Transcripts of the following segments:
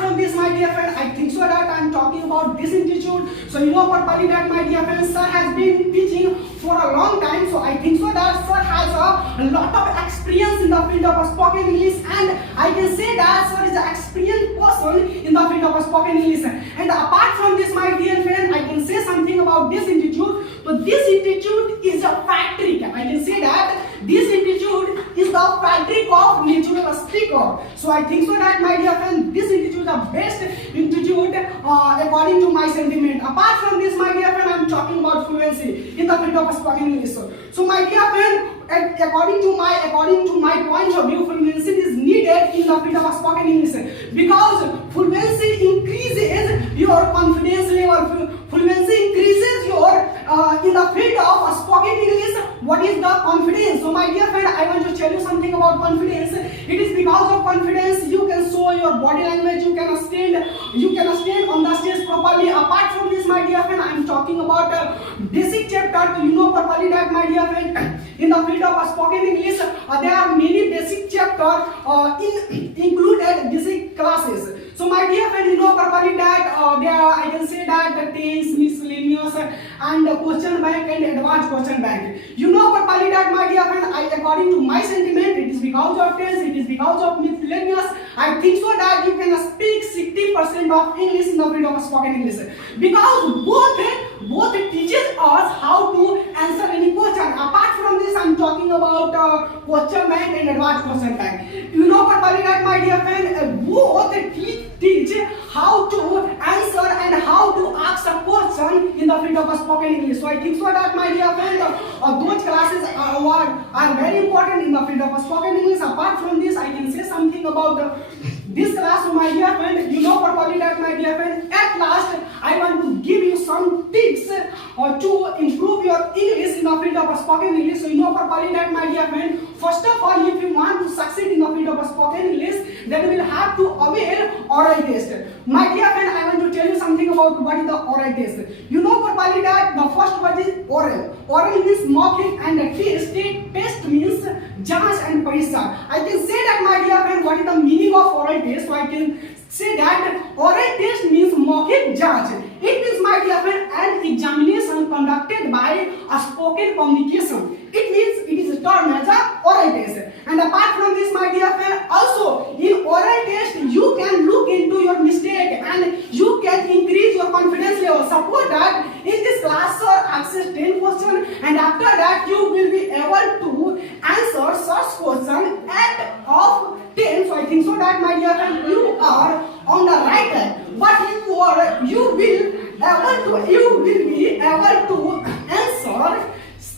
from this, my dear friend, I think so that I am talking about this institute. So you know properly that, my dear friend, sir has been teaching for a long time. So I think so that sir has a lot of experience in the field of spoken English, and I can say that sir is an experienced person in the field of spoken English. And apart from this, my dear friend, I can say something about this institute. So this institute is a factory. I can say that this institute is the factory of natural speaker. So I think so that, my dear friend, this institute is the best institute according to my sentiment. Apart from this, my dear friend, I am talking about fluency in the field of spoken English. So my dear friend, according to my point of view, fluency is needed in the field of spoken English, because fluency increases your confidence level. Fluency increases your in the field of spoken English. What is the confidence? So my dear friend, I want to tell you something about confidence. It is because of confidence you can show your body language, you can stand on the stage properly. Apart from this, my dear friend, I am talking about basic chapter. You know properly that, my dear friend, in the field of spoken English, there are many basic chapters included basic classes. So my dear friend, you know properly that I can say that the tense, miscellaneous, and question bank and advanced question bank. You know properly that, my dear friend, according to my sentiment, it is because of tense, it is because of miscellaneous. I think so that you can speak 60% of English in the field of spoken English, because both teaches us how to answer any question. Apart from this, I am talking about question bank and advanced question bank. You know properly that, my dear friend, both teach how to answer and how to ask a question in the field of spoken English. So I think so that, my dear friend, those classes are very important in the field of spoken English. Apart from this, I can say something about this class. So my dear friend, you know properly that, my dear friend, at last I want to give you some tips to improve your English in the field of spoken English. So you know properly that, my dear friend, first of all, if you want to succeed in the field of spoken English, then we will have to avail oral test. My dear friend, I want to tell you something about what is the oral test. You know properly that the first word is oral. Oral means moukhik, and test means judge and parisha. I can say that, my dear friend, what is the meaning of oral test. So I can say that oral test means moukhik judge. It means, my dear friend, an examination conducted by a spoken communication. It means it is termed as a oral test. And apart from this, my dear friend, also in oral test you can look into your mistake and you can increase your confidence level. Suppose that in this class sir asks 10 questions, and after that you will be able to answer such question at of 10. So I think so that, my dear friend, you are on the right track. But you will be able to answer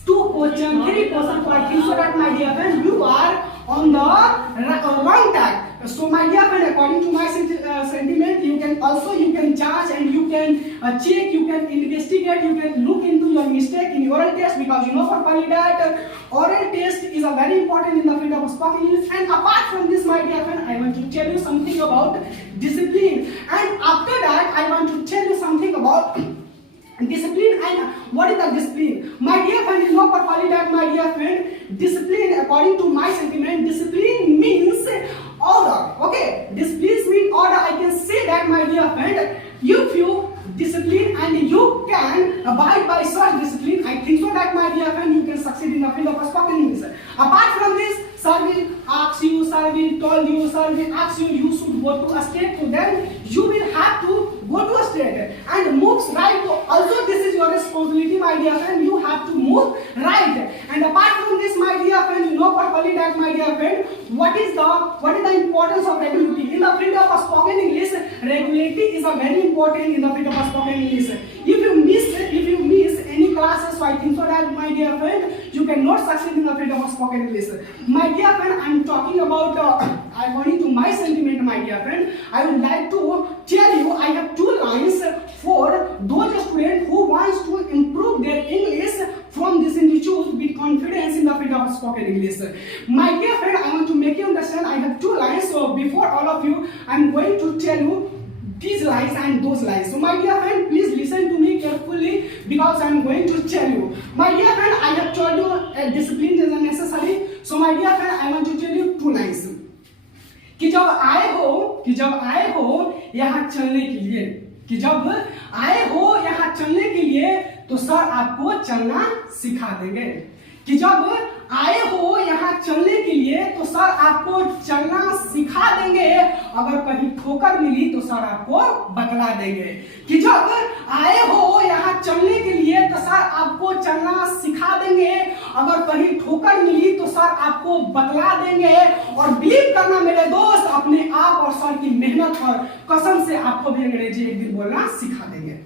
2 questions, 3 questions. So I think so that, my dear friend, you are on the wrong track. So my dear friend, according to my sentiment, you can judge and you can check, you can investigate, you can look into your mistake in oral test, because you know properly that oral test is a very important in the field of spoken English. And apart from this, my dear friend, I want to tell you something about discipline. And after that, I want to tell you something about discipline. And what is the discipline? My dear friend, you know properly that, my dear friend, discipline, according to my sentiment, discipline means order. Okay, discipline means order. I can say that, my dear friend, if you discipline and you can abide by such discipline, I think so that, my dear friend, you can succeed in the field of spoken English. Apart from this, sir will ask you, sir will tell you, sir will ask you, you should go to a state, to then you will have to go to a state and moves right. Also this is your responsibility, my dear friend, you have to move right. And apart from this, my dear friend, you know properly that, my dear friend, what is the importance of regularity in the field of spoken English? Regularity is a very important in the field of spoken English. If you miss any classes, so I think so that, my dear friend, you cannot succeed in the field of spoken English. My dear friend, I am talking about according to my sentiment, my dear friend, I would like to tell you, I have 2 lines for those students who wants to improve their English from this institute with confidence in the field of spoken English. My dear friend, I want to make you understand, I have 2 lines. So before all of you, I am going to tell you these lines and those lines. So my dear friend, please listen to me carefully, because I am going to tell you. My dear friend, I have told you discipline is necessary. So my dear friend, I want to tell you 2 lines. कि जब आए हो यहाँ चलने के लिए, कि जब आए हो यहाँ चलने के लिए तो सर आपको चलना सिखा देंगे। कि जब आए हो यहाँ चलने के लिए तो सर आपको चलना सिखा देंगे, अगर कहीं ठोकर मिली तो सर आपको बतला देंगे। कि जब आए हो यहाँ चलने के लिए तो सर आपको चलना सिखा देंगे, अगर कहीं ठोकर मिली तो सर आपको बतला देंगे। और बिलीव करना मेरे दोस्त, अपने आप और सर की मेहनत और कसम से आपको भी अंग्रेजी एक दिन बोलना सिखा देंगे।